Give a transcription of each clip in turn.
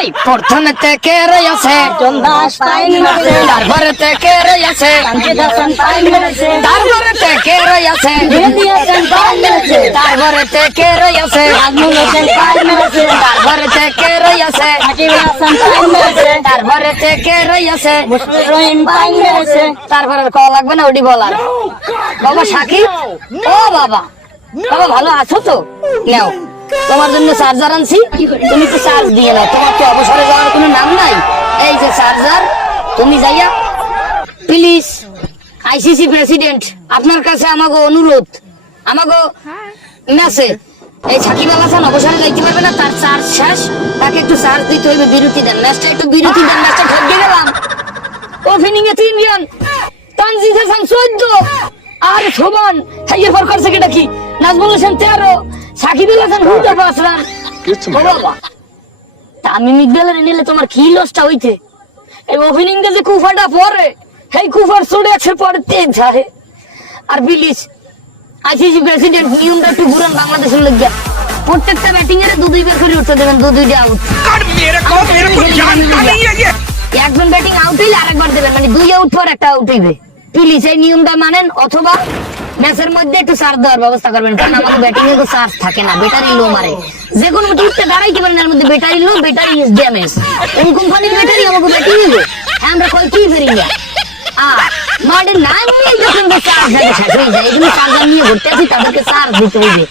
এই প্রথমে থেকে পাইন মেরেছে তারপরে থেকে পাইন মেরেছে তারপরে থেকে পাইন মেরেছে তারপরে থেকে পাইন মেরেছে তারপরে থেকে পাইন মেরেছে তারপরে থেকে পাইন মেরেছে তারপরে কল লাগবে না ওটি বলার। বাবা সাকিব? ও বাবা। বাবা ভালো আছো তো? নাও। তোমার জন্য চার্জার আনছি। তুমি তো চার্জ দিয়ে নাও। তোমার তো অবসরে যাওয়ার কোনো নাম নাই? এই যে চার্জার তুমি যাইয়া প্লিজ আইসিসি প্রেসিডেন্ট আপনার কাছে আমাকে অনুরোধ আমাকে মেসে এই সাকিব আল হাসান অবসরে যাইতে পারবে না, তার চার্জ শেষ। তাকে একটু চার্জ দিতে হইবে, বিরতি দেন। ম্যাচটা একটু বিরতি দেন ম্যাচটা ঠকে গেলাম। ওপেনিং এ তিনজন তানজিদ হাসান চোদ্দ। আর শোভন, হাইয়ের কি? নাজমুল হোসেন তেরো। তোমার কি হইতে এই ওপেনিং কুফার আছে আর প্রেসিডেন্ট একটু বাংলাদেশের প্রত্যেকটা দু দুই করে উঠতে দেবেন দু দুইটা একজন ব্যাটিং আউট হইলে আরেকবার দেবেন মানে দুই আউট পর একটা আউট হইবে। প্লিজ এই নিয়মটা মানেন, অথবা ম্যাচের মধ্যে একটু চার্জ দেওয়ার ব্যবস্থা করবেন, কারণ আমাদের ব্যাটিং এ তো চার্জ থাকে না ব্যাটারি লো মারে। যে কোনো উঠতে দাঁড়াই কি পারেন এর মধ্যে battery low battery is damage কোন কোম্পানির ব্যাটারি আমাকে ব্যাটারি নিবে হ্যাঁ আমরা কই, কি ফেরি না? আর মাঠে না নিয়ে যখন চার্জ থাকে শেষ হয়ে যায় এগুলো চার্জার নিয়ে ঘুরতে আসি, তাদেরকে চার্জ দিতে হইবে।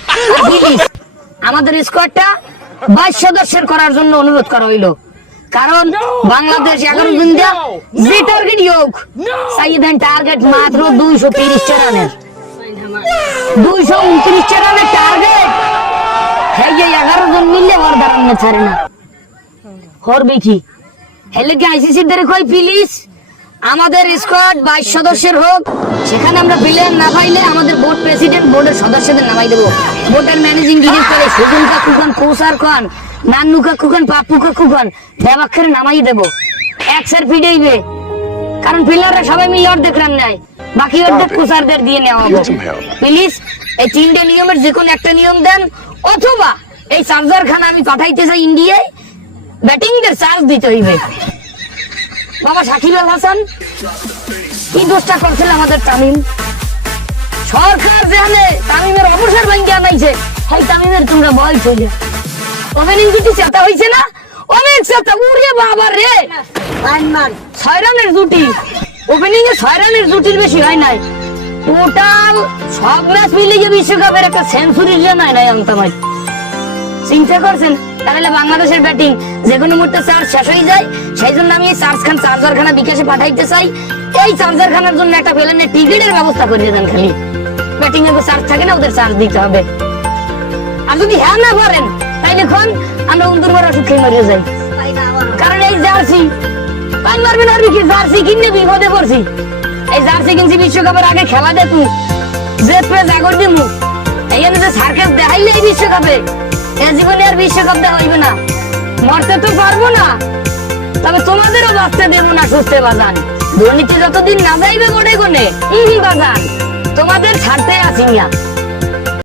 আমাদের স্কোয়াডটা বাইশ সদস্যের করার জন্য অনুরোধ করা হইল। কারণ বাংলাদেশ এগারো দিন দেয়া যে টার্গেট হোক সাইদেন টার্গেট মাত্র দুইশো তিরিশটা রানের। দুইশো উনত্রিশটা রানের টার্গেট হ্যাঁ এগারো জন মিললে ওর দাঁড়ানো ছাড়ে না। করবে কি? হেলে কি আইসিসির দ্বারা কই প্লিজ আমাদের স্কোয়াড বাইশ সদস্যের হোক। সেখানে আমরা প্লেয়ার না পাইলে আমাদের বোর্ড প্রেসিডেন্ট বোর্ডের সদস্যদের নামাই দেবো। বোর্ডের ম্যানেজিং ডিরেক্টর সুজন কাকু খান কৌসার খান নান্নু কাকু খান পাপ্পু কাকু খান দেবাক্ষরে নামাই দেবো। একসার ফিডেইবে কারণ প্লেয়াররা সবাই মিলে অর্ধেক রান নেয়। বাকি অর্ধেক কোসারদের দিয়ে নেওয়া হবে। প্লিজ এই তিনটে নিয়মের যে কোনো একটা নিয়ম দেন। অথবা এই চার্জার খান আমি পাঠাইতে চাই ইন্ডিয়ায় ব্যাটিং দের চার্জ দিতে হইবে। বাবা সাকিব আল হাসান কি দোষটা করছিল আমাদের তামিম? সরকার জানে তামিমের অবসর ভেঙে আনাইছে সেই তামিমের তোমরা বল চলে। ওপেনিং জুটি চেতা হইছে না? অনেক চেতা উড়ে বাবা রে। মার। ছয় রানের জুটি ওপেনিং এ ছয় রানের জুটির বেশি হয় নাই। টোটাল সব ম্যাচ মিলিয়ে বিশ্বকাপের একটা নাই নাই অন্তমাই চিন্তা করছেন? তাহলে বাংলাদেশের ব্যাটিং যে কোনো মুহূর্তে চার্জ শেষ হয়ে যায়। সেই জন্য আমি চার্জ খান চার্জার খানা বিকাশে পাঠাইতে চাই। এই চার্জার খানার জন্য একটা প্লেনের টিকিটের ব্যবস্থা করে দেন খালি। ব্যাটিং এর চার্জ থাকে না ওদের চার্জ দিতে হবে। আর যদি হ্যাঁ না পারেন তাইলে উন্দুর মারা সুখে মরে যাই কারণ এই জার্সি, পান মারবে না কি? জার্সি কিনে বিপদে পড়ছি। এই জার্সি কিনছি বিশ্বকাপের আগে খেলা দেখু জেট পে জাগর দিমু এইখানে যে সার্কাস দেখাইলে এই বিশ্বকাপে। এ জীবনে আর বিশ্বকাপ দেখা হইবে না। মরতে তো পারব না। তবে তোমাদেরও বাঁচতে দেবো না, সুস্থে বাজান দুর্নীতি যতদিন না যাইবে গোড়ে ইহি বাজান তোমাদের ছাড়তে আসি না।